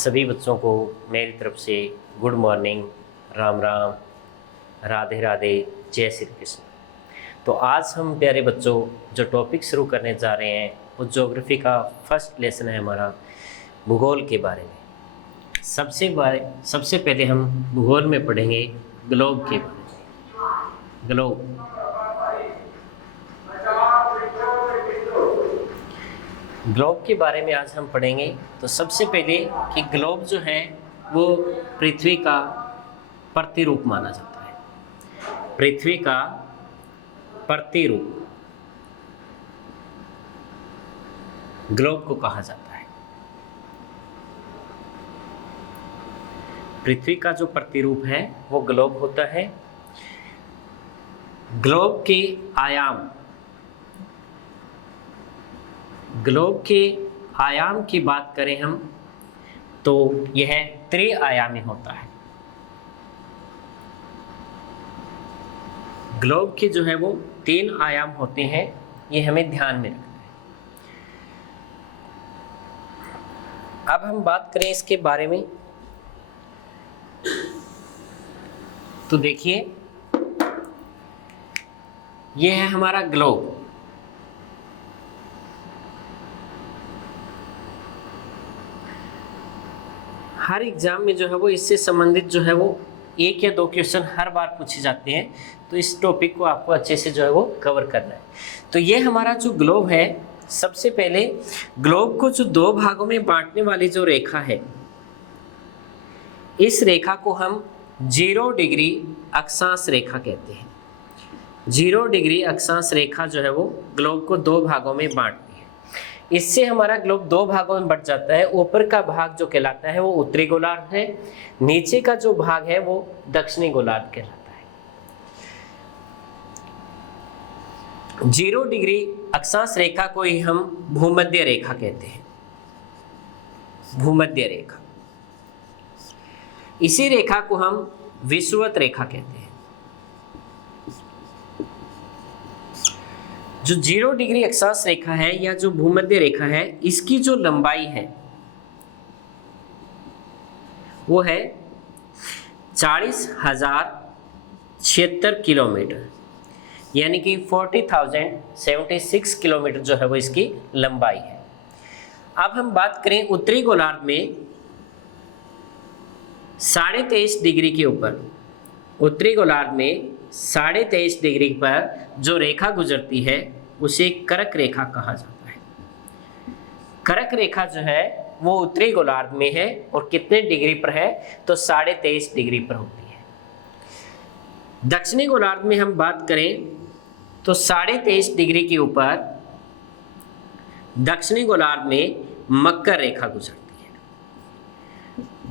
सभी बच्चों को मेरी तरफ से गुड मॉर्निंग, राम राम, राधे राधे, जय श्री कृष्ण। तो आज हम प्यारे बच्चों जो टॉपिक शुरू करने जा रहे हैं वो ज्योग्राफी का फर्स्ट लेसन है हमारा, भूगोल के बारे में। सबसे पहले हम भूगोल में पढ़ेंगे ग्लोब के बारे में। ग्लोब के बारे में आज हम पढ़ेंगे। तो सबसे पहले कि ग्लोब जो है वो पृथ्वी का प्रतिरूप माना जाता है। पृथ्वी का प्रतिरूप ग्लोब को कहा जाता है। पृथ्वी का जो प्रतिरूप है वो ग्लोब होता है। ग्लोब के आयाम की बात करें हम तो यह त्रिआयामी होता है। ग्लोब के जो है वो 3 आयाम होते हैं, ये हमें ध्यान में रखना है। अब हम बात करें इसके बारे में तो देखिए, ये है हमारा ग्लोब। हर एग्जाम में जो है वो इससे संबंधित जो है वो 1 या 2 क्वेश्चन हर बार पूछे जाते हैं, तो इस टॉपिक को आपको अच्छे से जो है वो कवर करना है। तो ये हमारा जो ग्लोब है, सबसे पहले ग्लोब को जो 2 भागों में बांटने वाली जो रेखा है, इस रेखा को हम 0 डिग्री अक्षांश रेखा कहते हैं। 0 डिग्री अक्षांश रेखा जो है वो ग्लोब को 2 भागों में बांटती है। इससे हमारा ग्लोब 2 भागों में बंट जाता है। ऊपर का भाग जो कहलाता है वो उत्तरी गोलार्ध है, नीचे का जो भाग है वो दक्षिणी गोलार्ध कहलाता है। 0 डिग्री अक्षांश रेखा को ही हम भूमध्य रेखा कहते हैं। भूमध्य रेखा, इसी रेखा को हम विषुवत रेखा कहते हैं। जो 0 डिग्री अक्षांश रेखा है या जो भूमध्य रेखा है, इसकी जो लंबाई है वो है 40,076 किलोमीटर, यानी कि 40,076 किलोमीटर जो है वो इसकी लंबाई है। अब हम बात करें उत्तरी गोलार्ध में 23.5 डिग्री के ऊपर, उत्तरी गोलार्ध में 23.5 डिग्री पर जो रेखा गुजरती है उसे कर्क रेखा कहा जाता है। कर्क रेखा जो है वो उत्तरी गोलार्ध में है और कितने डिग्री पर है तो 23.5 डिग्री पर होती है। दक्षिणी गोलार्ध में हम बात करें तो 23.5 डिग्री के ऊपर दक्षिणी गोलार्ध में मकर रेखा गुजरती है।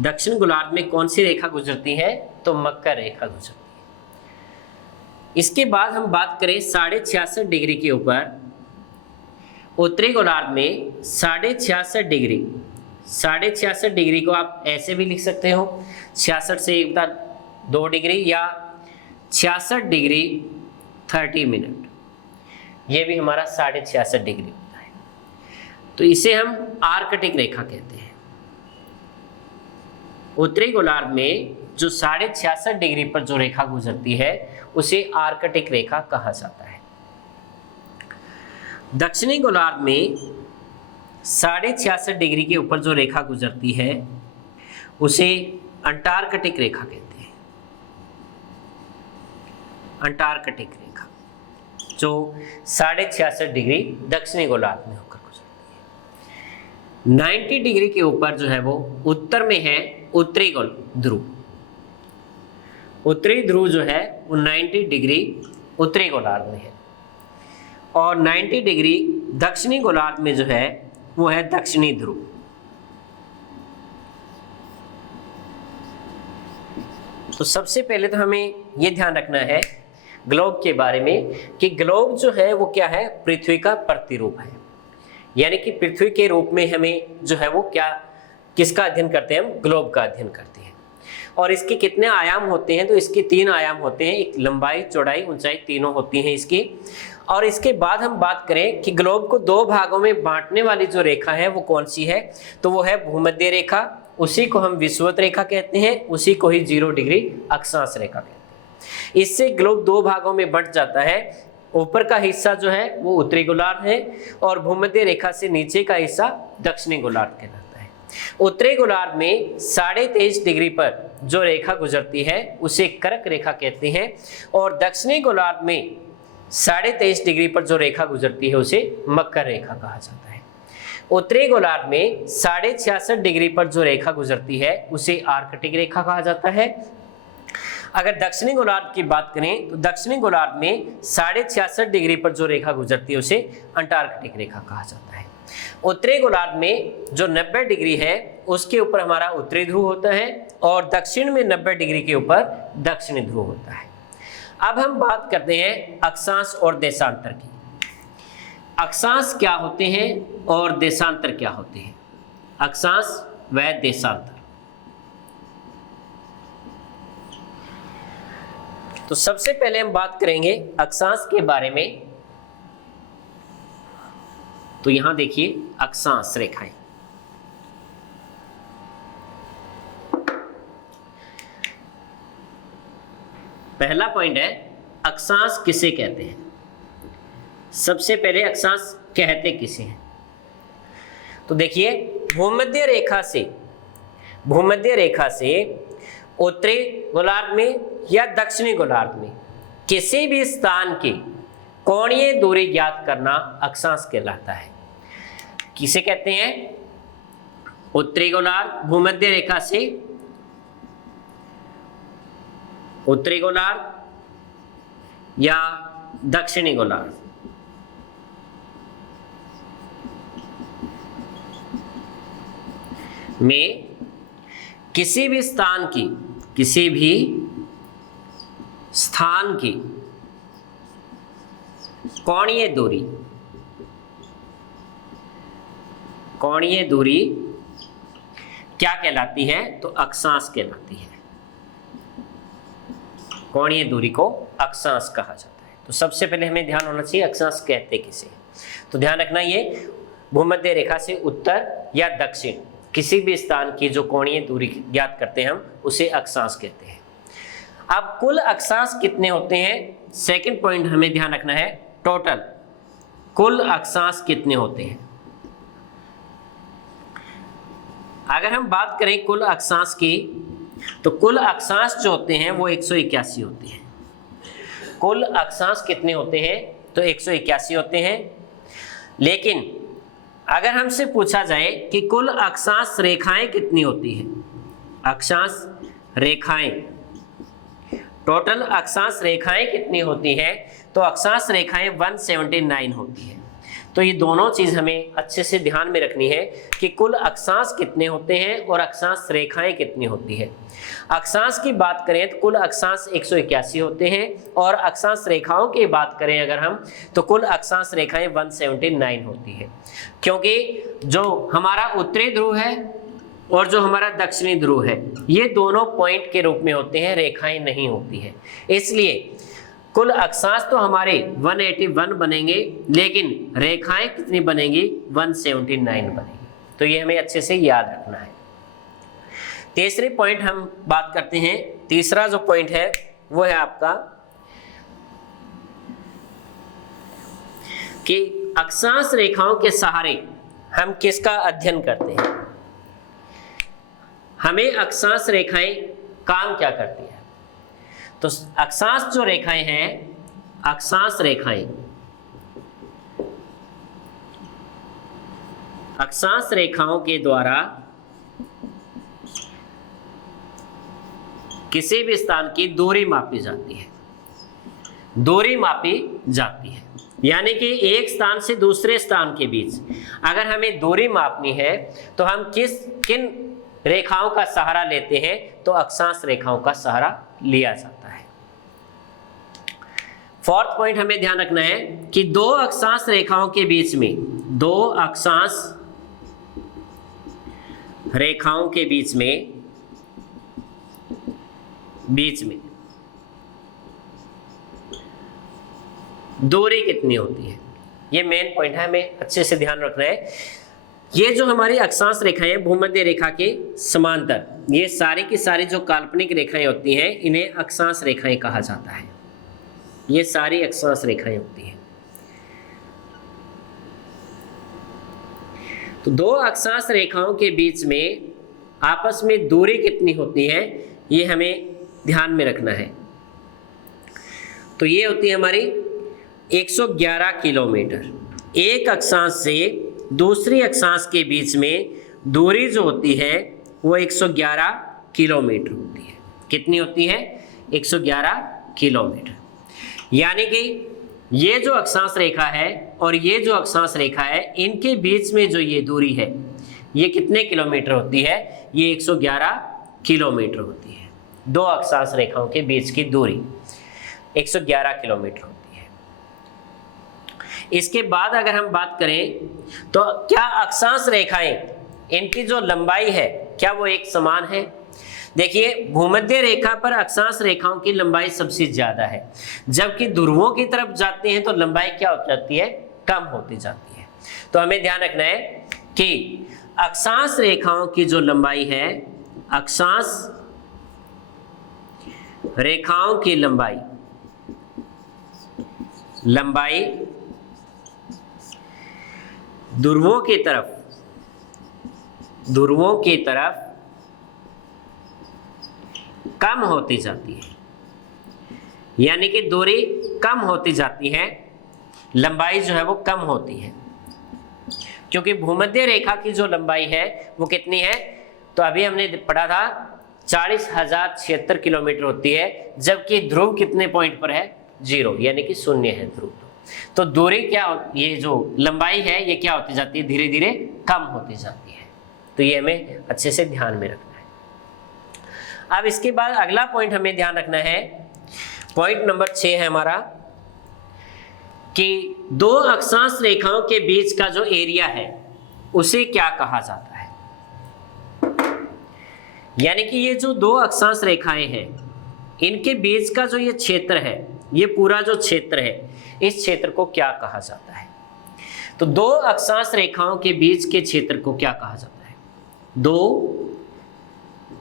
दक्षिण गोलार्ध में कौन सी रेखा गुजरती है तो मकर रेखा गुजरती है। इसके बाद हम बात करें 66.5 डिग्री के ऊपर उत्तरी गोलार्ध में 66.5 डिग्री को आप ऐसे भी लिख सकते हो, 66 से 2 डिग्री या 66 डिग्री 30 मिनट, ये भी हमारा 66.5 डिग्री होता है। तो इसे हम आर्कटिक रेखा कहते हैं। उत्तरी गोलार्ध में जो 66.5 डिग्री पर जो रेखा गुजरती है उसे आर्कटिक रेखा कहा जाता है। दक्षिणी गोलार्ध में 66.5 डिग्री के ऊपर जो रेखा गुजरती है उसे अंटार्कटिक रेखा कहते हैं। अंटार्कटिक रेखा जो 66.5 डिग्री दक्षिणी गोलार्ध में होकर गुजरती है। 90 डिग्री के ऊपर जो है वो उत्तर में है उत्तरी ध्रुव। उत्तरी ध्रुव जो है वो 90 डिग्री उत्तरी गोलार्ध में है और 90 डिग्री दक्षिणी गोलार्ध में जो है वो है दक्षिणी ध्रुव। तो सबसे पहले तो हमें ये ध्यान रखना है ग्लोब के बारे में कि ग्लोब जो है वो क्या है, पृथ्वी का प्रतिरूप है। यानी कि पृथ्वी के रूप में हमें जो है वो किसका अध्ययन करते हैं, हम ग्लोब का अध्ययन करते हैं। और इसके कितने आयाम होते हैं तो इसके 3 आयाम होते हैं। एक लंबाई, चौड़ाई, ऊंचाई तीनों होती हैं इसकी। और इसके बाद हम बात करें कि ग्लोब को 2 भागों में बांटने वाली जो रेखा है वो कौन सी है, तो वो है भूमध्य रेखा उसी को हम विषुवत रेखा कहते हैं, उसी को ही 0 डिग्री अक्षांश रेखा कहते हैं। इससे ग्लोब दो भागों में बंट जाता है। ऊपर का हिस्सा जो है वो उत्तरी गोलार्ध है और भूमध्य रेखा से नीचे का हिस्सा दक्षिणी गोलार्ध कहलाता है। उत्तरी गोलार्ध में 23.5 डिग्री पर जो रेखा गुजरती है उसे कर्क रेखा कहते हैं और दक्षिणी गोलार्ध में 23.5 डिग्री पर जो रेखा गुजरती है उसे मकर रेखा कहा जाता है। उत्तरी गोलार्ध में 66.5 डिग्री पर जो रेखा गुजरती है उसे आर्कटिक रेखा कहा जाता है। अगर दक्षिणी गोलार्ध की बात करें तो दक्षिणी गोलार्ध में 66.5 डिग्री पर जो रेखा गुजरती है उसे अंटार्कटिक रेखा कहा जाता है। उत्तरी गोलार्ध में जो 90 डिग्री है उसके ऊपर हमारा उत्तरी ध्रुव होता है और दक्षिण में 90 डिग्री के ऊपर दक्षिणी ध्रुव होता है। अब हम बात करते हैं अक्षांश और देशांतर की। अक्षांश क्या होते हैं और देशांतर क्या होते हैं? अक्षांश व देशांतर। तो सबसे पहले हम बात करेंगे अक्षांश के बारे में। तो यहां देखिए अक्षांश रेखाएं। पहला पॉइंट है अक्षांश किसे कहते हैं। सबसे पहले अक्षांश कहते किसे हैं? तो देखिए भूमध्य रेखा से उत्तरी गोलार्ध में या दक्षिणी गोलार्ध में किसी भी स्थान की कोणीय दूरी ज्ञात करना अक्षांश कहलाता है। किसे कहते हैं? उत्तरी गोलार्ध, भूमध्य रेखा से उत्तरी गोलार्ध या दक्षिणी गोलार्ध में किसी भी स्थान की कोणीय दूरी क्या कहलाती है? तो अक्षांश कहलाती है। कोणीय दूरी को अक्षांश कहा जाता है। तो सबसे पहले हमें ध्यान होना चाहिए अक्षांश कहते किसे हैं। तो ध्यान रखना ये भूमध्य रेखा से उत्तर या दक्षिण किसी भी स्थान की जो कोणीय दूरी ज्ञात करते हैं हम उसे अक्षांश कहते हैं। अब कुल अक्षांश कितने होते हैं? सेकंड पॉइंट हमें ध्यान रखना है, टोटल कुल अक्षांश कितने होते हैं। अगर हम बात करें कुल अक्षांश की तो कुल अक्षांश जो होते हैं वो 181 होते हैं। कुल अक्षांश कितने होते हैं? तो 181 होते हैं। लेकिन अगर हमसे पूछा जाए कि कुल अक्षांश रेखाएं कितनी होती हैं, अक्षांश रेखाएं, टोटल अक्षांश रेखाएं कितनी होती हैं? तो अक्षांश रेखाएं 179 होती हैं। तो ये दोनों चीज हमें अच्छे से ध्यान में रखनी है कि कुल अक्षांश कितने होते हैं और अक्षांश रेखाएं कितनी होती है। अक्षांश की बात करें तो कुल अक्षांश 181 होते हैं और अक्षांश रेखाओं की बात करें अगर हम तो कुल अक्षांश रेखाएं 179 होती है। क्योंकि जो हमारा उत्तरी ध्रुव है और जो हमारा दक्षिणी ध्रुव है ये दोनों पॉइंट के रूप में होते हैं, रेखाएं नहीं होती है। इसलिए कुल अक्षांश तो हमारे 181 बनेंगे लेकिन रेखाएं कितनी बनेंगी? 179 बनेंगी। तो ये हमें अच्छे से याद रखना है। तीसरे पॉइंट हम बात करते हैं। तीसरा जो पॉइंट है वो है आपका कि अक्षांश रेखाओं के सहारे हम किसका अध्ययन करते हैं। हमें अक्षांश रेखाएं काम क्या करती है? तो अक्षांश जो रेखाएं हैं, अक्षांश रेखाओं के द्वारा किसी भी स्थान की दूरी मापी जाती है। यानी कि एक स्थान से दूसरे स्थान के बीच अगर हमें दूरी मापनी है तो हम किन रेखाओं का सहारा लेते हैं? तो अक्षांश रेखाओं का सहारा लिया जाता है। फोर्थ पॉइंट हमें ध्यान रखना है कि दो अक्षांश रेखाओं के बीच में दूरी कितनी होती है। ये मेन पॉइंट है, हमें अच्छे से ध्यान रखना है। ये जो हमारी अक्षांश रेखाएं भूमध्य रेखा के समांतर, ये सारी की सारी जो काल्पनिक रेखाएं होती हैं इन्हें अक्षांश रेखाएं कहा जाता है। ये सारी अक्षांश रेखाएं होती हैं। तो दो अक्षांश रेखाओं के बीच में आपस में दूरी कितनी होती है ये हमें ध्यान में रखना है। तो ये होती है हमारी 111 किलोमीटर। एक अक्षांश से दूसरी अक्षांश के बीच में दूरी जो होती है वो 111 किलोमीटर होती है। कितनी होती है? 111 किलोमीटर। यानी कि ये जो अक्षांश रेखा है और ये जो अक्षांश रेखा है, इनके बीच में जो ये दूरी है ये कितने किलोमीटर होती है? ये 111 किलोमीटर होती है। दो अक्षांश रेखाओं के बीच की दूरी 111 किलोमीटर होती है। इसके बाद अगर हम बात करें तो क्या अक्षांश रेखाएं, इनकी जो लंबाई है क्या वो एक समान है? देखिए, भूमध्य रेखा पर अक्षांश रेखाओं की लंबाई सबसे ज्यादा है, जबकि ध्रुवों की तरफ जाते हैं तो लंबाई क्या हो जाती है? कम होती जाती है। तो हमें ध्यान रखना है कि अक्षांश रेखाओं की जो लंबाई है, अक्षांश रेखाओं की लंबाई ध्रुवों की तरफ कम होती जाती है, यानी कि दूरी कम होती जाती है, लंबाई जो है वो कम होती है। क्योंकि भूमध्य रेखा की जो लंबाई है वो कितनी है? तो अभी हमने पढ़ा था 40,076 किलोमीटर होती है, जबकि ध्रुव कितने पॉइंट पर है? 0, यानी कि 0 है ध्रुव। तो दूरी क्या, ये जो लंबाई है ये क्या होती जाती है? धीरे धीरे कम होती जाती है। तो ये हमें अच्छे से ध्यान में रखना है। अब इसके बाद अगला पॉइंट हमें ध्यान रखना है, पॉइंट नंबर 6 है हमारा, कि दो अक्षांश रेखाओं के बीच का जो एरिया है उसे क्या कहा जाता है? यानी कि ये जो दो अक्षांश रेखाएं हैं इनके बीच का जो ये क्षेत्र है, ये पूरा जो क्षेत्र है, इस क्षेत्र को क्या कहा जाता है? तो दो अक्षांश रेखाओं के बीच के क्षेत्र को क्या कहा जाता है? दो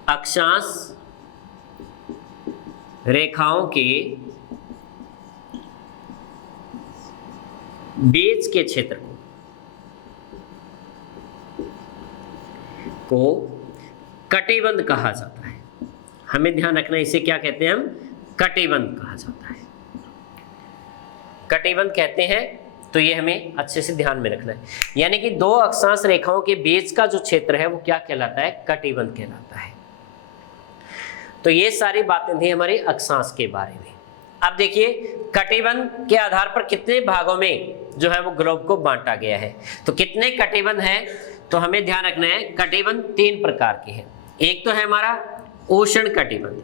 अक्षांश रेखाओं के बीच के क्षेत्र को कटिबंध कहा जाता है। हमें ध्यान रखना है, इसे क्या कहते हैं हम? कटिबंध कहा जाता है। कटिबंध कहते हैं। तो ये हमें अच्छे से ध्यान में रखना है, यानी कि दो अक्षांश रेखाओं के बीच का जो क्षेत्र है वो क्या कहलाता है? कटिबंध कहलाता है। तो ये सारी बातें थी हमारे अक्षांश के बारे में। अब देखिए, कटिबंध के आधार पर कितने भागों में जो है वो ग्लोब को बांटा गया है। तो कितने कटिबंध हैं? तो हमें ध्यान रखना है, कटिबंध 3 प्रकार के हैं। एक तो है हमारा उष्ण कटिबंध,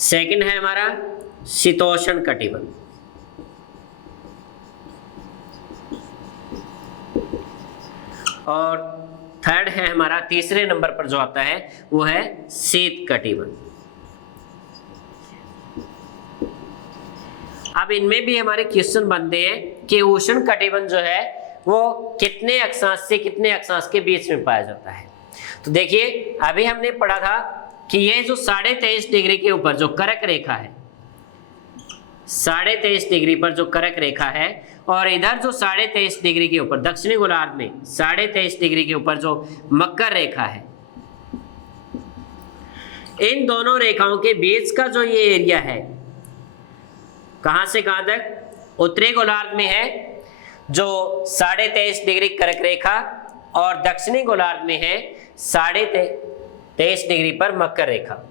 सेकंड है हमारा शीतोष्ण कटिबंध, और थर्ड है हमारा, तीसरे नंबर पर जो आता है वो है शीत कटिबंध। अब इनमें भी हमारे क्वेश्चन बनते हैं कि उष्ण कटिबंध जो है वो कितने अक्षांश से कितने अक्षांश के बीच में पाया जाता है। तो देखिए, अभी हमने पढ़ा था कि ये जो 23.5 डिग्री के ऊपर जो कर्क रेखा है, 23.5 डिग्री पर जो कर्क रेखा है, और इधर जो 23.5 डिग्री के ऊपर दक्षिणी गोलार्ध में 23.5 डिग्री के ऊपर जो मकर रेखा है, इन दोनों रेखाओं के बीच का जो ये एरिया है, कहां से कहां तक? उत्तरी गोलार्ध में है जो 23.5 डिग्री कर्क रेखा, और दक्षिणी गोलार्ध में है 23.5 डिग्री पर मकर रेखा।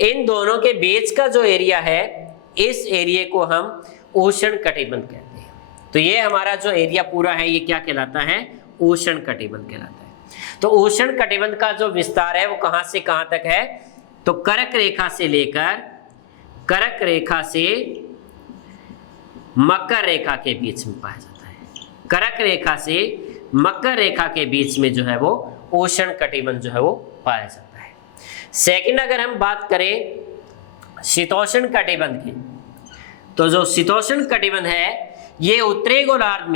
इन दोनों के बीच का जो एरिया है, इस एरिया को हम उष्ण कटिबंध कहते हैं। तो ये हमारा जो एरिया पूरा है ये क्या कहलाता है? उष्ण कटिबंध कहलाता है। तो उष्ण कटिबंध का जो विस्तार है वो कहां से कहां तक है? तो कर्क रेखा से लेकर कर्क रेखा से मकर रेखा के बीच में पाया जाता है। कर्क रेखा से मकर रेखा के बीच में जो है वो उष्ण कटिबंध जो है वो पाया जाता है। सेकंड, अगर हम बात करें शीतोष्ण कटिबंध की, तो जो शीतोष्ण कटिबंध है ये उत्तरी गोलार्ध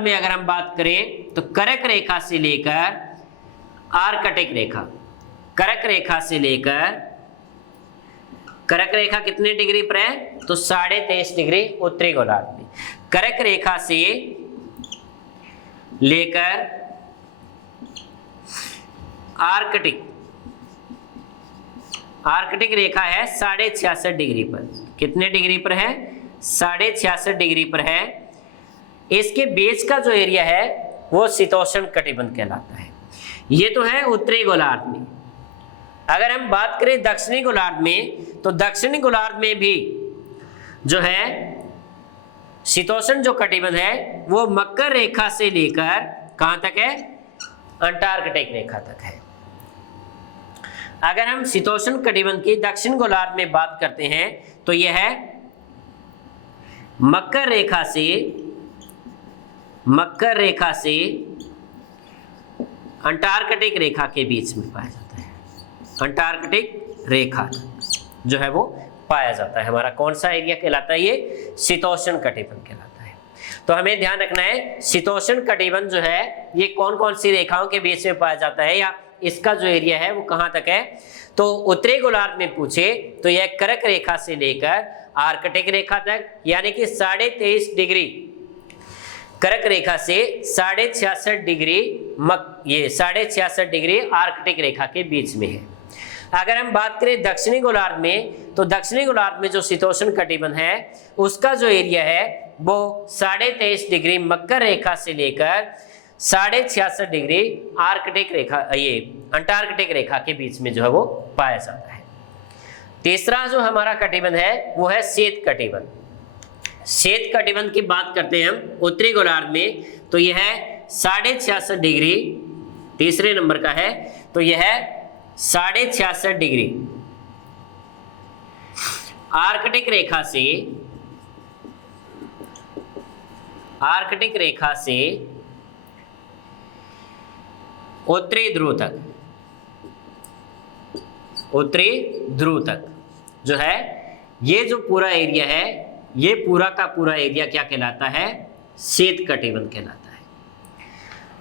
में अगर हम बात करें तो कर्क रेखा से लेकर आर्कटिक रेखा, कर्क रेखा कितने डिग्री पर है? तो 23.5 डिग्री उत्तरी गोलार्ध में। कर्क रेखा से लेकर आर्कटिक रेखा है 66.5 डिग्री पर। कितने डिग्री पर है? 66.5 डिग्री पर है। इसके बीच का जो एरिया है वो शीतोष्ण कटिबंध कहलाता है। ये तो है उत्तरी गोलार्ध में। अगर हम बात करें दक्षिणी गोलार्ध में, तो दक्षिणी गोलार्ध में भी जो है शीतोष्ण जो कटिबंध है वो मकर रेखा से लेकर कहां तक है? अंटार्कटिक रेखा तक है। अगर हम शीतोष्ण कटिबंध की दक्षिण गोलार्ध में बात करते हैं तो यह है मकर रेखा से अंटार्कटिक रेखा के बीच में पाया जाता है। अंटार्कटिक रेखा जो है वो पाया जाता है। हमारा कौन सा एरिया कहलाता है? ये शीतोष्ण कटिबंध कहलाता है। तो हमें ध्यान रखना है शीतोष्ण कटिबंध जो है ये कौन कौन सी रेखाओं के बीच में पाया जाता है, या इसका जो एरिया है वो कहां तक है? तो उत्तरी गोलार्ध में पूछे तो यह कर्क रेखा से लेकर आर्कटिक रेखा तक, यानी कि 23.5 डिग्री कर्क रेखा से 66.5 डिग्री ये 66.5 डिग्री आर्कटिक रेखा के बीच में है। अगर हम बात करें दक्षिणी गोलार्ध में, तो दक्षिणी गोलार्ध में जो शीतोष्ण कटिबंध है उसका जो एरिया है वो 23.5 डिग्री मकर रेखा से लेकर 66.5 डिग्री आर्कटिक रेखा ये अंटार्कटिक रेखा के बीच में जो है वो पाया जाता है। तीसरा जो हमारा कटिबंध है वो है शीत कटिबंध। शीत कटिबंध की बात करते हैं हम उत्तरी गोलार्ध में, तो यह है 66.5 डिग्री, तीसरे नंबर का है। तो यह है 66.5 डिग्री आर्कटिक रेखा से उत्तरी ध्रुव तक जो है ये जो पूरा एरिया है, ये पूरा का पूरा एरिया क्या कहलाता है? शीत कटिबंध कहलाता है।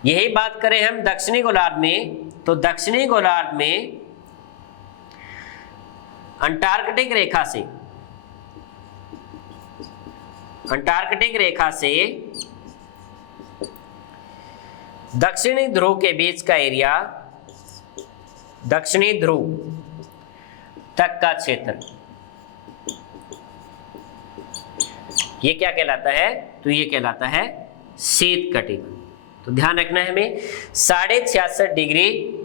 यही बात करें हम दक्षिणी गोलार्ध में, तो दक्षिणी गोलार्ध में अंटार्कटिक रेखा से दक्षिणी ध्रुव के बीच का एरिया, दक्षिणी ध्रुव तक का क्षेत्र, ये क्या कहलाता है? तो ये कहलाता है शीत कटिबंध। तो ध्यान रखना है हमें 66.5 डिग्री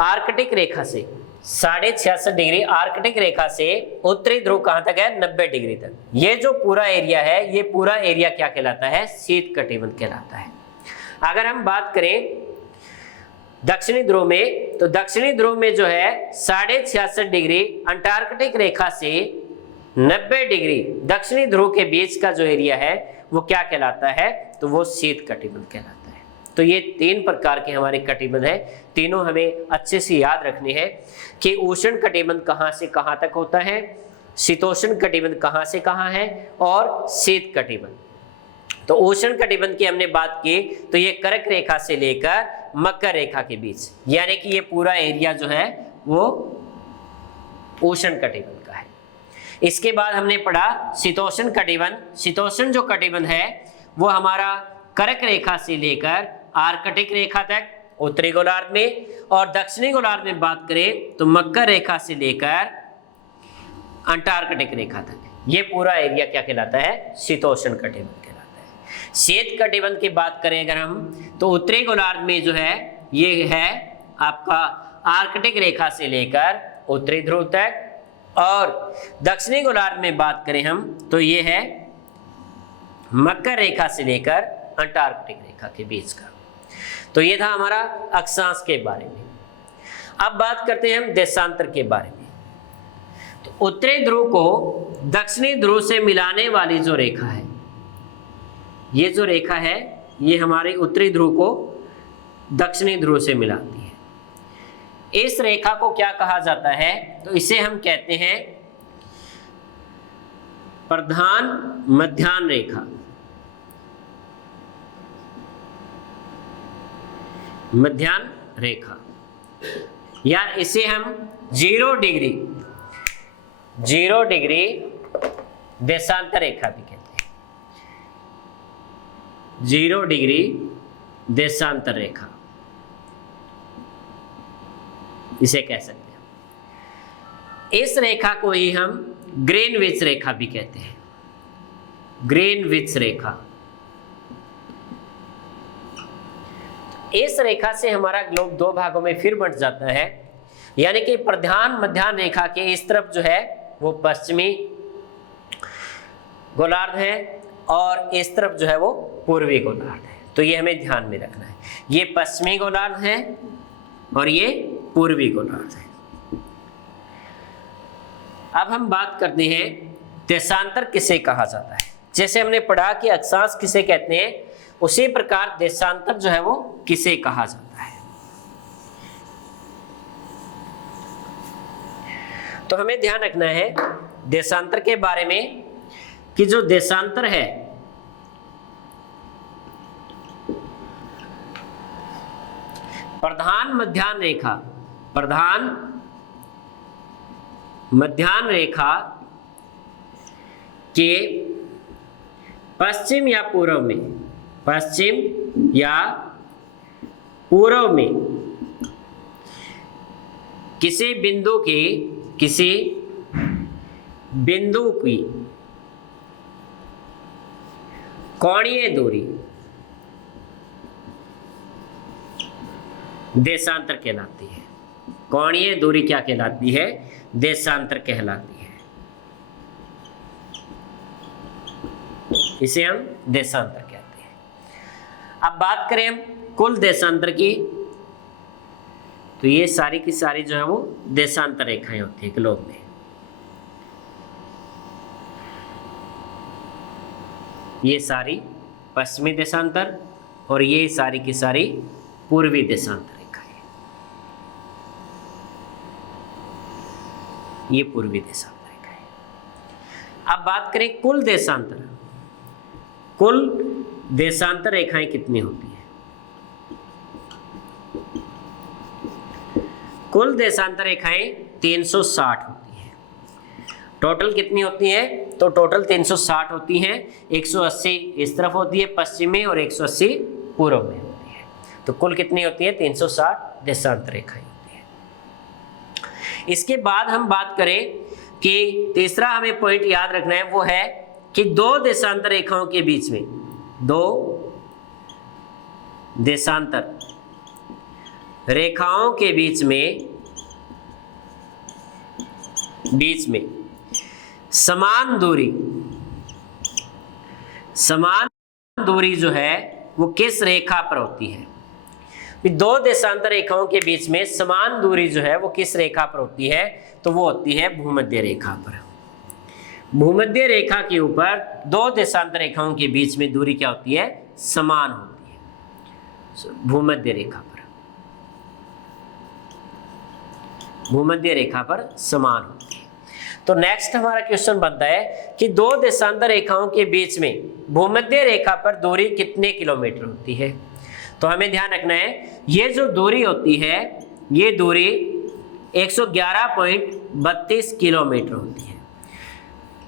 आर्कटिक रेखा से 66.5 डिग्री आर्कटिक रेखा से उत्तरी ध्रुव कहां तक है? 90 डिग्री तक। ये जो पूरा एरिया है ये पूरा एरिया क्या कहलाता है? शीत कटिबंध कहलाता है। अगर हम बात करें दक्षिणी ध्रुव में, तो दक्षिणी ध्रुव में जो है 66.5 डिग्री अंटार्कटिक रेखा से 90 डिग्री दक्षिणी ध्रुव के बीच का जो एरिया है वो क्या कहलाता है? तो वो शीत कटिबंध कहलाता है। तो ये 3 प्रकार के हमारे कटिबंध है, तीनों हमें अच्छे से याद रखने हैं कि उष्ण कटिबंध कहाँ से कहाँ तक होता है, शीतोष्ण कटिबंध कहाँ से कहाँ है, और शीत कटिबंध। तो उष्ण कटिबंध की हमने बात की तो ये कर्क रेखा से लेकर मकर रेखा के बीच, यानी कि ये पूरा एरिया जो है वो उष्ण कटिबंध का है। इसके बाद हमने पढ़ा शीतोष्ण कटिबंध। शीतोष्ण जो कटिबंध है वो हमारा कर्क रेखा से लेकर आर्कटिक रेखा तक उत्तरी गोलार्ध में, और दक्षिणी गोलार्ध में बात करें तो मकर रेखा से लेकर अंटार्कटिक रेखा तक, ये पूरा एरिया क्या कहलाता है? शीतोष्ण कटिबंध कहलाता है। शीत कटिबंध की बात करें अगर हम, तो उत्तरी गोलार्ध में जो है ये है आपका आर्कटिक रेखा से लेकर उत्तरी ध्रुव तक, और दक्षिणी गोलार्ध में बात करें हम तो ये है मकर रेखा से लेकर अंटार्कटिक रेखा के बीच का। तो ये था हमारा अक्षांश के बारे में। अब बात करते हैं हम देशांतर के बारे में। तो उत्तरी ध्रुव को दक्षिणी ध्रुव से मिलाने वाली जो रेखा है, ये जो रेखा है ये हमारे उत्तरी ध्रुव को दक्षिणी ध्रुव से मिलाती है। इस रेखा को क्या कहा जाता है? तो इसे हम कहते हैं प्रधान मध्याह्न रेखा, मध्याह्न रेखा, या इसे हम 0 डिग्री देशांतर रेखा भी कहते हैं। 0 डिग्री देशांतर रेखा इसे कह सकते हैं। इस रेखा को ही हम ग्रीनविच रेखा भी कहते हैं। ग्रीनविच रेखा, इस रेखा से हमारा ग्लोब 2 भागों में फिर बंट जाता है, यानी कि प्रधान मध्याह्न रेखा के इस तरफ जो है वो पश्चिमी गोलार्ध है और इस तरफ जो है वो पूर्वी गोलार्ध है। तो ये हमें ध्यान में रखना है, ये पश्चिमी गोलार्ध है और ये पूर्वी गोलार्ध है। अब हम बात करते हैं देशांतर किसे कहा जाता है। जैसे हमने पढ़ा कि अक्षांश किसे कहते हैं, उसी प्रकार देशांतर जो है वो किसे कहा जाता है। तो हमें ध्यान रखना है देशांतर के बारे में कि जो देशांतर है प्रधान मध्याह्न रेखा के पश्चिम या पूर्व में किसी बिंदु की कोणीय दूरी देशांतर कहलाती है। कोणीय दूरी क्या कहलाती है? देशांतर कहलाती है। इसे हम देशांतर कहते हैं। अब बात करें हम कुल देशांतर की, तो ये सारी की सारी जो है वो देशांतर रेखाएं होती है ग्लोब में। ये सारी पश्चिमी देशांतर और ये सारी की सारी पूर्वी देशांतर रेखाएं, ये पूर्वी देशांतर रेखाएं। अब बात करें कुल देशांतर रेखाएं कितनी होती हैं? कुल देशांतर रेखाएं 360 होती हैं। टोटल कितनी होती हैं? तो टोटल 360 होती हैं। 180 इस तरफ होती है पश्चिम में और 180 पूर्व में होती है। तो कुल कितनी होती है? 360 देशांतर रेखाएं होती हैं। इसके बाद हम बात करें कि तीसरा हमें पॉइंट याद रखना है, वो है कि 2 देशांतर रेखाओं के बीच में, 2 देशांतर रेखाओं के बीच में समान दूरी जो है वो किस रेखा पर होती है? 2 देशांतर रेखाओं के बीच में समान दूरी जो है वो किस रेखा पर होती है? तो वो होती है भूमध्य रेखा पर। भूमध्य रेखा के ऊपर 2 देशांतर रेखाओं के बीच में दूरी क्या होती है? समान होती है। भूमध्य रेखा पर समान होती है। तो नेक्स्ट हमारा क्वेश्चन बनता है कि 2 देशांतर रेखाओं के बीच में भूमध्य रेखा पर दूरी कितने किलोमीटर होती है? तो हमें ध्यान रखना है, ये जो दूरी होती है ये दूरी 111.32 किलोमीटर होती है।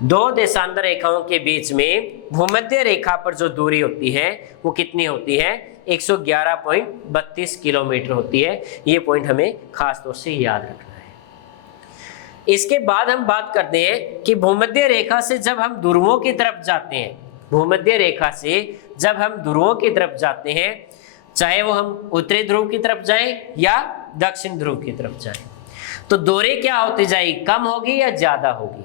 2 देशांतर रेखाओं के बीच में भूमध्य रेखा पर जो दूरी होती है वो कितनी होती है? 111.32 किलोमीटर होती है। ये पॉइंट हमें खास तौर से याद रखना है। इसके बाद हम बात करते हैं कि भूमध्य रेखा से जब हम ध्रुवों की तरफ जाते हैं, भूमध्य रेखा से जब हम ध्रुवों की तरफ जाते हैं, चाहे वो हम उत्तरी ध्रुव की तरफ जाएं या दक्षिण ध्रुव की तरफ जाएं, तो दूरी क्या होती जाएगी? कम होगी या ज्यादा होगी?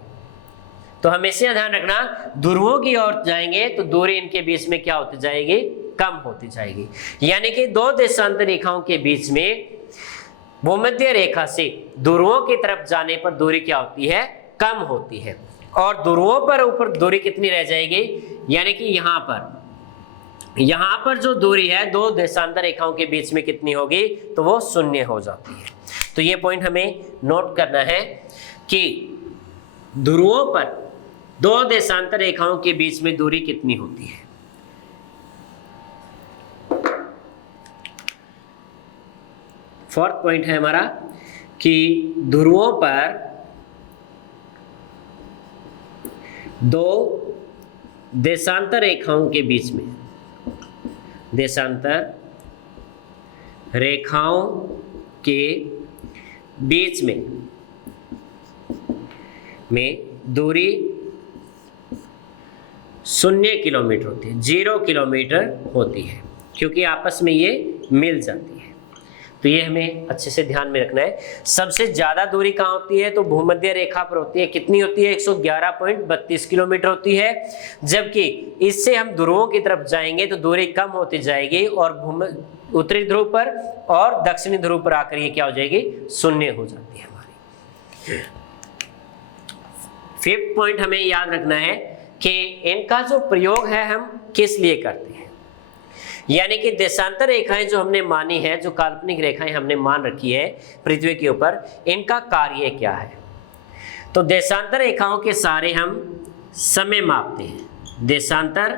तो हमेशा ध्यान रखना, ध्रुवों की ओर जाएंगे तो दूरी इनके बीच में क्या होती जाएगी? कम होती जाएगी। यानी कि 2 देशांतर रेखाओं के बीच में भूमध्य रेखा से ध्रुवों की तरफ जाने पर दूरी क्या होती है? कम होती है। और ध्रुवों पर ऊपर दूरी कितनी रह जाएगी? यानी कि यहाँ पर जो दूरी है 2 देशांतर रेखाओं के बीच में कितनी होगी? तो वो 0 हो जाती है। तो ये पॉइंट हमें नोट करना है कि ध्रुवों पर दो देशांतर रेखाओं के बीच में दूरी कितनी होती है? फोर्थ पॉइंट है हमारा कि ध्रुवों पर दो देशांतर रेखाओं के बीच में, देशांतर रेखाओं के बीच में दूरी 0 किलोमीटर होती है, 0 किलोमीटर होती है, क्योंकि आपस में ये मिल जाती है। तो ये हमें अच्छे से ध्यान में रखना है। सबसे ज्यादा दूरी कहाँ होती है? तो भूमध्य रेखा पर होती है। कितनी होती है? 111.32 किलोमीटर होती है। जबकि इससे हम ध्रुवों की तरफ जाएंगे तो दूरी कम होती जाएगी और उत्तरी ध्रुव पर और दक्षिणी ध्रुव पर आकर ये क्या हो जाएगी? 0 हो जाती है हमारी। फिफ्थ पॉइंट हमें याद रखना है कि इनका जो प्रयोग है हम किस लिए करते हैं, यानी कि देशांतर रेखाएं जो हमने मानी है, जो काल्पनिक रेखाएं हमने मान रखी है पृथ्वी के ऊपर, इनका कार्य क्या है? तो देशांतर रेखाओं के सारे हम समय मापते हैं। देशांतर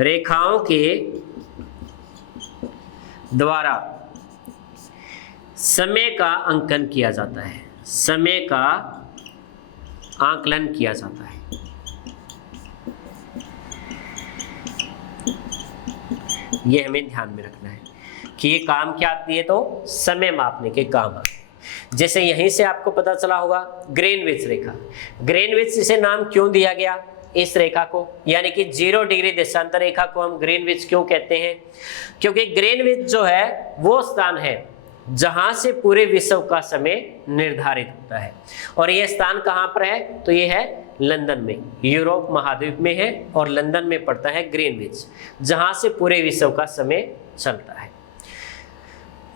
रेखाओं के द्वारा समय का अंकन किया जाता है, समय का आकलन किया जाता है। ये हमें ध्यान में रखना है कि ये काम क्या आती है? तो समय मापने के काम आते हैं। जैसे यहीं से आपको पता चला होगा ग्रीनविच रेखा। ग्रीनविच इसे नाम क्यों दिया गया इस रेखा को, यानी कि 0 डिग्री देशांतर रेखा को हम ग्रीनविच क्यों कहते हैं? क्योंकि ग्रीनविच जो है वो स्थान है जहां से पूरे विश्व का समय निर्धारित होता है। और यह स्थान कहां पर है? तो यह है लंदन में, यूरोप महाद्वीप में है और लंदन में पड़ता है ग्रीनविच, जहां से पूरे विश्व का समय चलता है।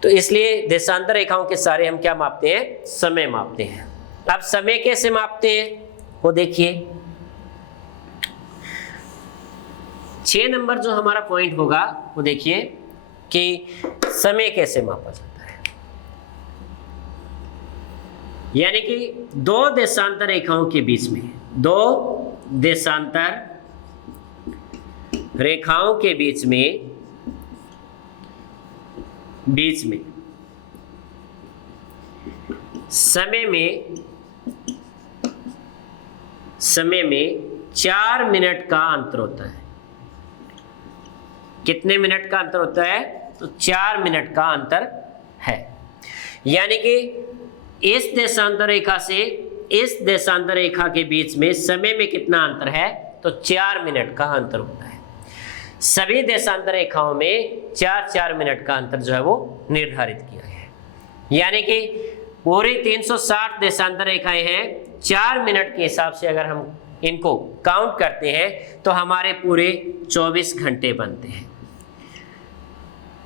तो इसलिए देशांतर रेखाओं के सारे हम क्या मापते हैं? समय मापते हैं। अब समय कैसे मापते हैं वो देखिए। 6 नंबर जो हमारा पॉइंट होगा वो देखिए कि समय कैसे मापा जाता है। यानी कि दो देशांतर रेखाओं के बीच में, दो देशांतर रेखाओं के बीच में समय में 4 मिनट का अंतर होता है। कितने मिनट का अंतर होता है? तो 4 मिनट का अंतर है। यानी कि इस देशांतर रेखा से इस देशांतर रेखा के बीच में समय में कितना अंतर है? तो 4 मिनट का अंतर होता है। सभी देशांतर रेखाओं में 4-4 मिनट का अंतर जो है वो निर्धारित किया गया है। यानी कि पूरी 360 देशांतर रेखाएं हैं, 4 मिनट के हिसाब से अगर हम इनको काउंट करते हैं तो हमारे पूरे 24 घंटे बनते हैं।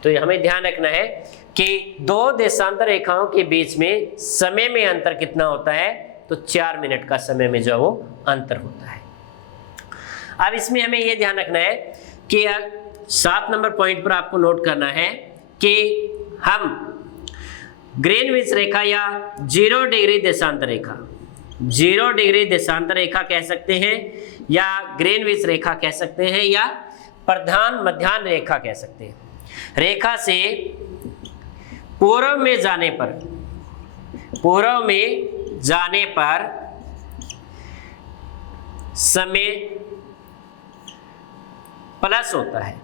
तो हमें ध्यान रखना है कि दो देशांतर रेखाओं के बीच में समय में अंतर कितना होता है? तो 4 मिनट का समय में जो वो अंतर होता है। अब इसमें हमें यह ध्यान रखना है कि 7 नंबर पॉइंट पर आपको नोट करना है कि हम ग्रीनविच रेखा या 0 डिग्री देशांतर रेखा, 0 डिग्री देशांतर रेखा कह सकते हैं, या ग्रीनविच रेखा कह सकते हैं, या प्रधान मध्याह्न रेखा कह सकते हैं। रेखा से पूर्व में जाने पर समय प्लस होता है।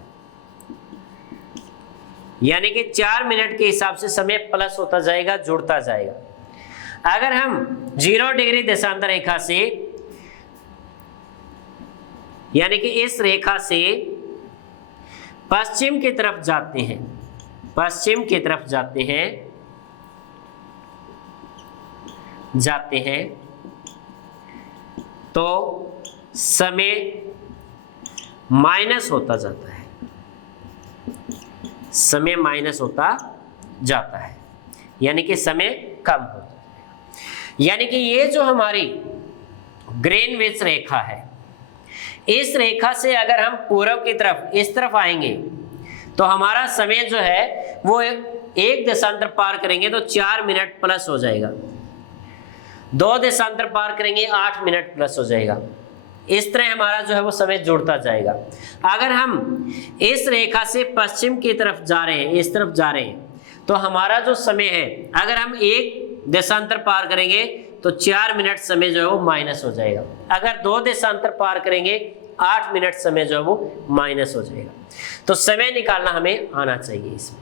यानी कि 4 मिनट के हिसाब से समय प्लस होता जाएगा, जुड़ता जाएगा। अगर हम 0 डिग्री देशांतर रेखा से, यानी कि इस रेखा से पश्चिम की तरफ जाते हैं, पश्चिम की तरफ जाते हैं तो समय माइनस होता जाता है, समय माइनस होता जाता है, यानी कि समय कम होता है। यानी कि ये जो हमारी ग्रीनविच रेखा है, इस रेखा से अगर हम पूर्व की तरफ इस तरफ आएंगे तो हमारा समय जो है वो एक देशांतर पार करेंगे तो 4 मिनट प्लस हो जाएगा। 2 देशांतर पार करेंगे 8 मिनट प्लस हो जाएगा। इस तरह हमारा जो है वो समय जुड़ता जाएगा। अगर हम इस रेखा से पश्चिम की तरफ जा रहे हैं, इस तरफ जा रहे हैं, तो हमारा जो समय है, अगर हम 1 देशांतर पार करेंगे तो 4 मिनट समय जो है वो माइनस हो जाएगा। अगर 2 देशांतर पार करेंगे 8 मिनट समय जो है वो माइनस हो जाएगा। तो समय निकालना हमें आना चाहिए इसमें।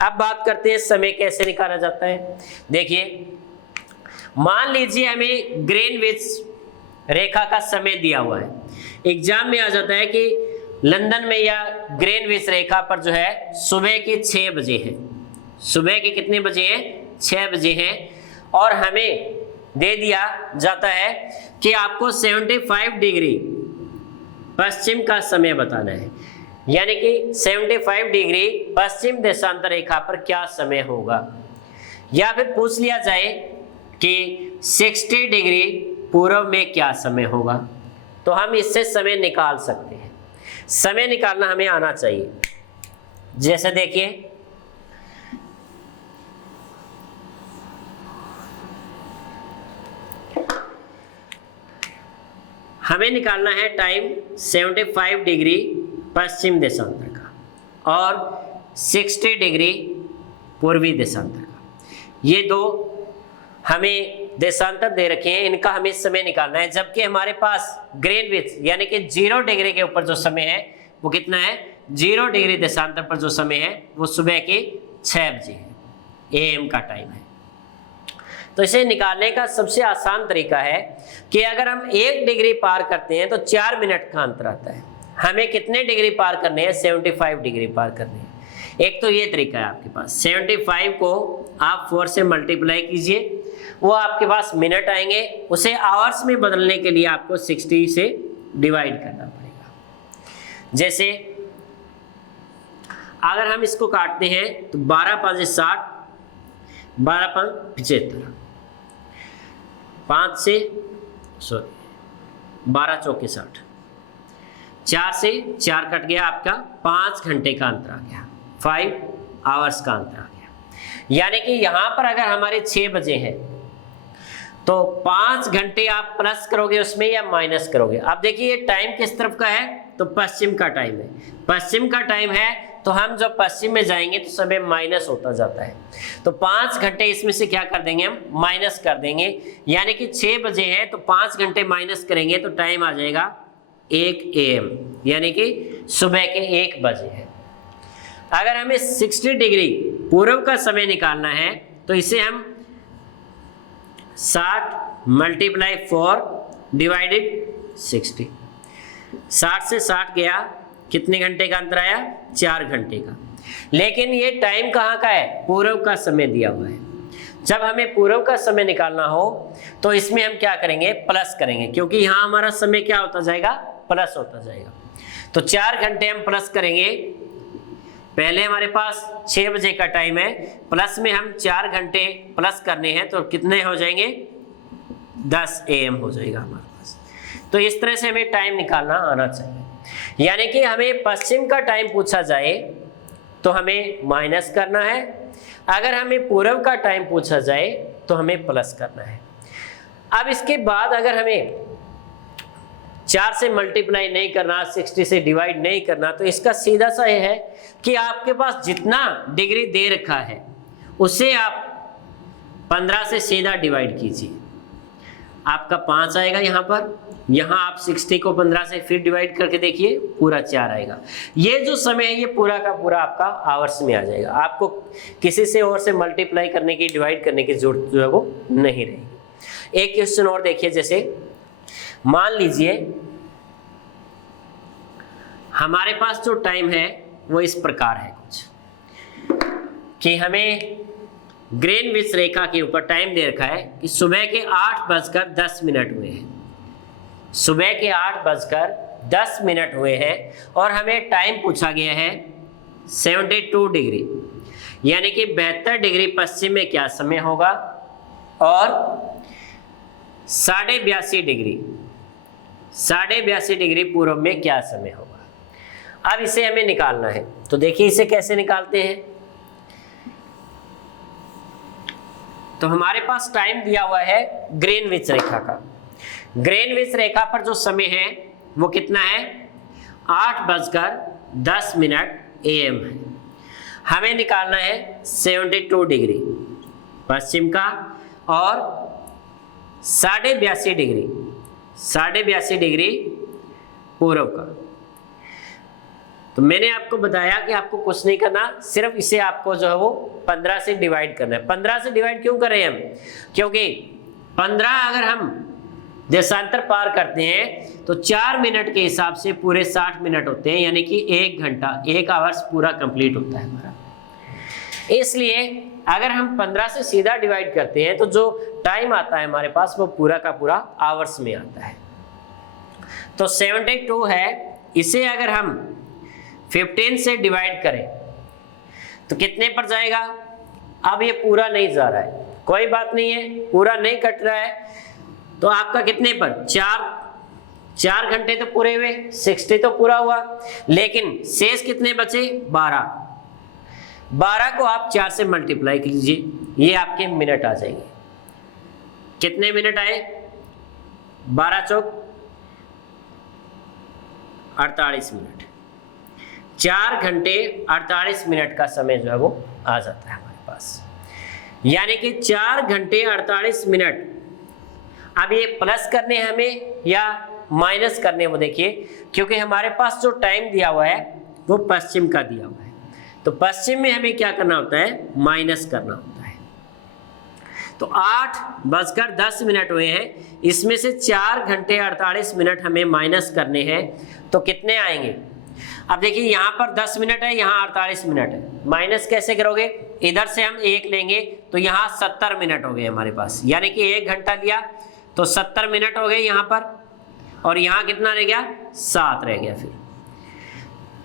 अब बात करते हैं समय कैसे निकाला जाता है। देखिए, मान लीजिए हमें ग्रीनविच रेखा का समय दिया हुआ है। एग्जाम में आ जाता है कि लंदन में या ग्रीनविच रेखा पर जो है सुबह के 6 बजे है। सुबह के कितने बजे हैं? 6 बजे हैं। और हमें दे दिया जाता है कि आपको 75 डिग्री पश्चिम का समय बताना है, यानी कि 75 डिग्री पश्चिम देशांतर रेखा पर क्या समय होगा। या फिर पूछ लिया जाए कि 60 डिग्री पूर्व में क्या समय होगा, तो हम इससे समय निकाल सकते हैं। समय निकालना हमें आना चाहिए। जैसे देखिए, हमें निकालना है टाइम 75 डिग्री पश्चिम देशांतर का और 60 डिग्री पूर्वी देशांतर का। ये दो हमें देशांतर दे रखे हैं, इनका हमें समय निकालना है। जबकि हमारे पास ग्रीनविच यानी कि 0 डिग्री के ऊपर जो समय है वो कितना है? 0 डिग्री देशांतर पर जो समय है वो सुबह के 6 बजे है, AM का टाइम है। तो इसे निकालने का सबसे आसान तरीका है कि अगर हम 1 डिग्री पार करते हैं तो 4 मिनट का अंतर आता है। हमें कितने डिग्री पार करने हैं? 75 डिग्री पार करने हैं। एक तो ये तरीका है आपके पास, 75 को आप 4 से मल्टीप्लाई कीजिए, वो आपके पास मिनट आएंगे। उसे आवर्स में बदलने के लिए आपको 60 से डिवाइड करना पड़ेगा। जैसे अगर हम इसको काटते हैं तो 12 5 60, 12 5 75, 12 चौके 60, 4 से 4 कट गया, आपका 5 घंटे का अंतर आ गया, 5 आवर्स का अंतर आ गया। यानी कि यहाँ पर अगर हमारे 6 बजे हैं तो 5 घंटे आप प्लस करोगे उसमें या माइनस करोगे। अब देखिए ये टाइम किस तरफ का है? तो पश्चिम का टाइम है। पश्चिम का टाइम है तो हम जब पश्चिम में जाएंगे तो समय माइनस होता जाता है। तो 5 घंटे इसमें से क्या कर देंगे? हम माइनस कर देंगे। यानी कि 6 बजे है तो 5 घंटे माइनस करेंगे तो टाइम आ जाएगा 1 AM, यानी कि सुबह के 1 बजे है। अगर हमें 60 डिग्री पूर्व का समय निकालना है तो इसे हम 60 × 4 डिवाइडेड 60, 60 से 60 गया, कितने घंटे का अंतर आया? 4 घंटे का। लेकिन ये टाइम कहाँ का है? पूर्व का समय दिया हुआ है। जब हमें पूर्व का समय निकालना हो तो इसमें हम क्या करेंगे? प्लस करेंगे, क्योंकि यहाँ हमारा समय क्या होता जाएगा? प्लस होता जाएगा। तो 4 घंटे हम प्लस करेंगे। पहले हमारे पास 6 बजे का टाइम है, प्लस में हम 4 घंटे प्लस करने हैं तो कितने हो जाएंगे? 10 AM हो जाएगा हमारे पास। तो इस तरह से हमें टाइम निकालना आना चाहिए। यानी कि हमें पश्चिम का टाइम पूछा जाए तो हमें माइनस करना है, अगर हमें पूर्व का टाइम पूछा जाए तो हमें प्लस करना है। अब इसके बाद अगर हमें 4 से मल्टीप्लाई नहीं करना, 60 से डिवाइड नहीं करना, तो इसका सीधा सा ये है कि आपके पास जितना डिग्री दे रखा है उसे आप 15 से सीधा डिवाइड कीजिए, आपका 5 आएगा यहाँ पर। यहाँ आप 60 को 15 से फिर डिवाइड करके देखिए, पूरा 4 आएगा। ये जो समय है ये पूरा का पूरा आपका आवर्स में आ जाएगा। आपको किसी से और से मल्टीप्लाई करने की, डिवाइड करने की जरूरत जो है वो नहीं रहेगी। एक क्वेश्चन और देखिए, जैसे मान लीजिए हमारे पास जो टाइम है वो इस प्रकार है कुछ, कि हमें ग्रीनविच रेखा के ऊपर टाइम दे रखा है कि सुबह के 8:10 हुए हैं। सुबह के 8:10 हुए हैं और हमें टाइम पूछा गया है 72 डिग्री, यानी कि 72 डिग्री पश्चिम में क्या समय होगा और 82.5 डिग्री पूर्व में क्या समय होगा। अब इसे हमें निकालना है, तो देखिए इसे कैसे निकालते हैं। तो हमारे पास टाइम दिया हुआ है ग्रीनविच रेखा का। ग्रीनविच रेखा पर जो समय है वो कितना है, 8:10 AM है। हमें निकालना है 72 डिग्री पश्चिम का और 82.5 डिग्री पूर्व का। तो मैंने आपको बताया कि आपको कुछ नहीं करना, सिर्फ इसे आपको जो है वो 15 से डिवाइड करना है। 15 से डिवाइड क्यों कर रहे हैं हम, क्योंकि 15 अगर हम देशांतर पार करते हैं तो 4 मिनट के हिसाब से पूरे 60 मिनट होते हैं, यानी कि 1 घंटा, 1 आवर्स पूरा कंप्लीट होता है हमारा। इसलिए अगर हम 15 से सीधा डिवाइड करते हैं तो जो टाइम आता है हमारे पास वो पूरा का पूरा आवर्स में आता है। तो 72 है, इसे अगर हम 15 से डिवाइड करें तो कितने पर जाएगा। अब ये पूरा नहीं जा रहा है, कोई बात नहीं है, पूरा नहीं कट रहा है, तो आपका कितने पर 4 घंटे तो पूरे हुए, 60 तो पूरा हुआ, लेकिन शेष कितने बचे 12 को आप 4 से मल्टीप्लाई कीजिए, ये आपके मिनट आ जाएंगे। कितने मिनट आए, 12 चौक 48 मिनट, 4 घंटे 48 मिनट का समय जो है वो आ जाता है हमारे पास, यानी कि 4 घंटे 48 मिनट। अब ये प्लस करने हैं हमें या माइनस करने हैं वो देखिए, क्योंकि हमारे पास जो टाइम दिया हुआ है वो पश्चिम का दिया हुआ है, तो पश्चिम में हमें क्या करना होता है, माइनस करना होता है। तो 8:10 हुए हैं, इसमें से 4 घंटे 48 मिनट हमें माइनस करने हैं, तो कितने आएंगे। अब देखिए यहाँ पर 10 मिनट है, यहाँ 48 मिनट है, माइनस कैसे करोगे, इधर से हम 1 लेंगे तो यहाँ 70 मिनट हो गए हमारे पास, यानी कि 1 घंटा लिया तो 70 मिनट हो गए यहाँ पर, और यहाँ कितना रह गया, 7 रह गया। फिर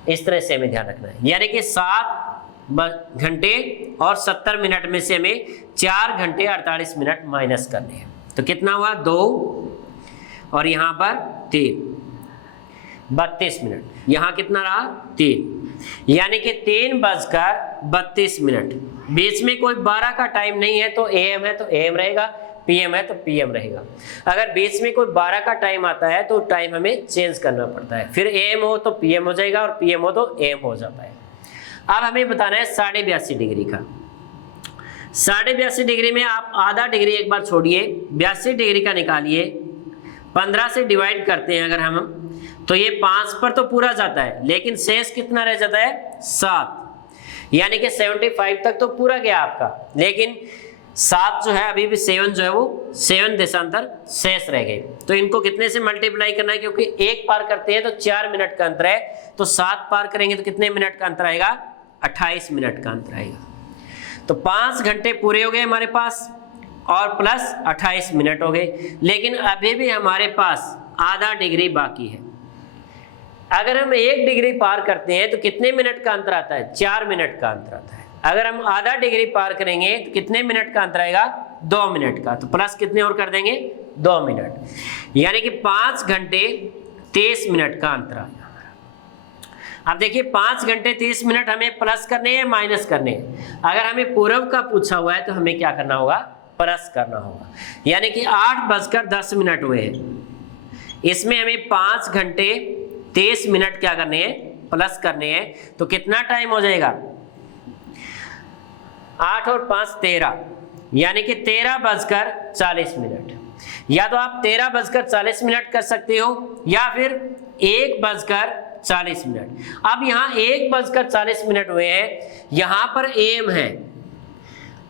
इस तरह से हमें ध्यान रखना है, यानी कि 7 घंटे और 70 मिनट में से हमें 4 घंटे 48 मिनट माइनस करने हैं, तो कितना हुआ 2 और यहाँ पर 3, 32 मिनट, यहाँ कितना रहा 3, यानी कि 3:32। बीच में कोई 12 का टाइम नहीं है, तो AM है तो AM रहेगा, PM है तो PM रहेगा। अगर बीच में कोई 12 का टाइम आता है तो टाइम हमें चेंज करना पड़ता है, फिर AM हो तो PM हो जाएगा और PM हो तो AM हो जाता है। अब हमें बताना है 82.5 डिग्री का। 82.5 डिग्री में आप आधा डिग्री एक बार छोड़िए, 82 डिग्री का निकालिए, 15 से डिवाइड करते हैं अगर हम, तो ये 5 पर तो पूरा जाता है, लेकिन शेष कितना रह जाता है 7, यानी कि 75 तक तो पूरा गया आपका, लेकिन 7 जो है अभी भी 7 जो है वो 7 देशांतर शेष रह गए। तो इनको कितने से मल्टीप्लाई करना है, क्योंकि 1 पार करते हैं तो 4 मिनट का अंतर है, तो 7 पार करेंगे तो कितने मिनट का अंतर आएगा, 28 मिनट का अंतर आएगा। तो 5 घंटे पूरे हो गए हमारे पास और प्लस 28 मिनट हो गए, लेकिन अभी भी हमारे पास आधा डिग्री बाकी है। अगर हम 1 डिग्री पार करते हैं तो कितने मिनट का अंतर आता है, 4 मिनट का अंतर आता है। अगर हम आधा डिग्री पार करेंगे तो कितने मिनट का अंतर आएगा, 2 मिनट का, तो प्लस कितने और कर देंगे 2 मिनट, यानी कि 5 घंटे 30 मिनट का अंतर आ गया। अब देखिए 5 घंटे 30 मिनट हमें प्लस करने हैं माइनस करने हैं। अगर हमें पूर्व का पूछा हुआ है तो हमें क्या करना होगा, प्लस करना होगा, यानी कि 8:10 हुए हैं, इसमें हमें 5 घंटे 30 मिनट क्या करने हैं, प्लस करने हैं, तो कितना टाइम हो जाएगा, 8 और 5 13, यानी कि 13:40। या तो आप 13:40 कर सकते हो या फिर 1:40। अब यहाँ 1:40 हुए हैं, यहाँ पर AM है,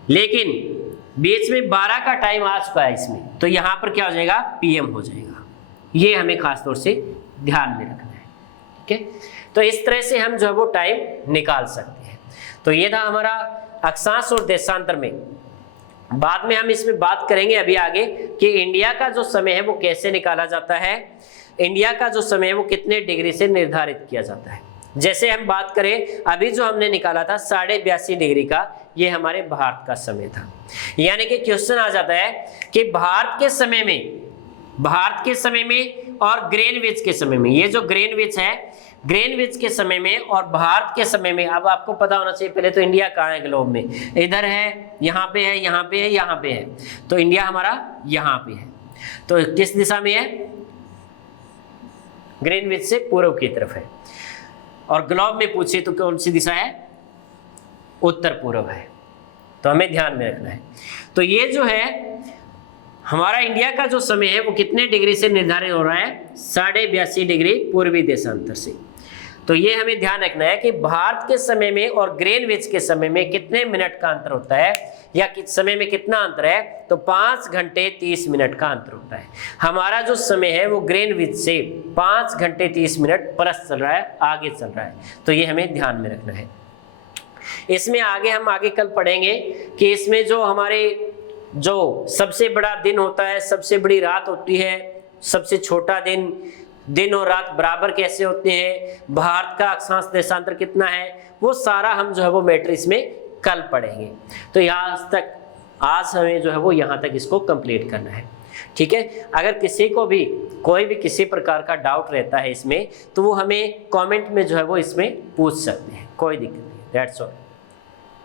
लेकिन बीच में 12 का टाइम आ चुका है इसमें, तो यहाँ पर क्या हो जाएगा, PM हो जाएगा। ये हमें खास तौर से ध्यान में रखना है, ठीक है। तो इस तरह से हम जो है वो टाइम निकाल सकते हैं। तो ये था हमारा अक्षांश और देशांतर में। बाद में हम इसमें बात करेंगे अभी आगे कि इंडिया का जो समय है वो कैसे निकाला जाता है, इंडिया का जो समय है वो कितने डिग्री से निर्धारित किया जाता है। जैसे हम बात करें अभी जो हमने निकाला था 82.5 डिग्री का, ये हमारे भारत का समय था। यानी कि क्वेश्चन आ जाता है कि भारत के समय में और ग्रीनविच के समय में, ये जो ग्रीनविच है ग्रीनविच के समय में और भारत के समय में, अब आपको पता होना चाहिए पहले तो इंडिया कहाँ है ग्लोब में, इधर है, यहाँ पे है, यहाँ पे है, यहाँ पे है, तो इंडिया हमारा यहाँ पे है, तो किस दिशा में है, ग्रीनविच से पूर्व की तरफ है। और ग्लोब में पूछे तो कौन सी दिशा है, उत्तर पूर्व है, तो हमें ध्यान में रखना है। तो ये जो है हमारा इंडिया का जो समय है वो कितने डिग्री से निर्धारित हो रहा है, 82.5 डिग्री पूर्वी देशांतर से। तो ये हमें ध्यान रखना है कि भारत के समय में और ग्रीनविच के समय में कितने मिनट का अंतर होता है, या किस समय में कितना अंतर है, तो 5 घंटे 30 मिनट का अंतर होता है। हमारा जो समय है वो ग्रीनविच से 5 घंटे 30 मिनट प्लस चल रहा है, आगे चल रहा है, तो ये हमें ध्यान में रखना है। इसमें हम आगे कल पढ़ेंगे कि इसमें जो हमारे जो सबसे बड़ा दिन होता है, सबसे बड़ी रात होती है, सबसे छोटा दिन और रात बराबर कैसे होते हैं, भारत का अक्षांश देशांतर कितना है, वो सारा हम जो है वो मैटर इसमें कल पढ़ेंगे। तो यहाँ तक आज हमें जो है वो यहाँ तक इसको कंप्लीट करना है, ठीक है। अगर किसी को भी कोई भी किसी प्रकार का डाउट रहता है इसमें, तो वो हमें कमेंट में जो है वो इसमें पूछ सकते हैं, कोई दिक्कत नहीं। That's all.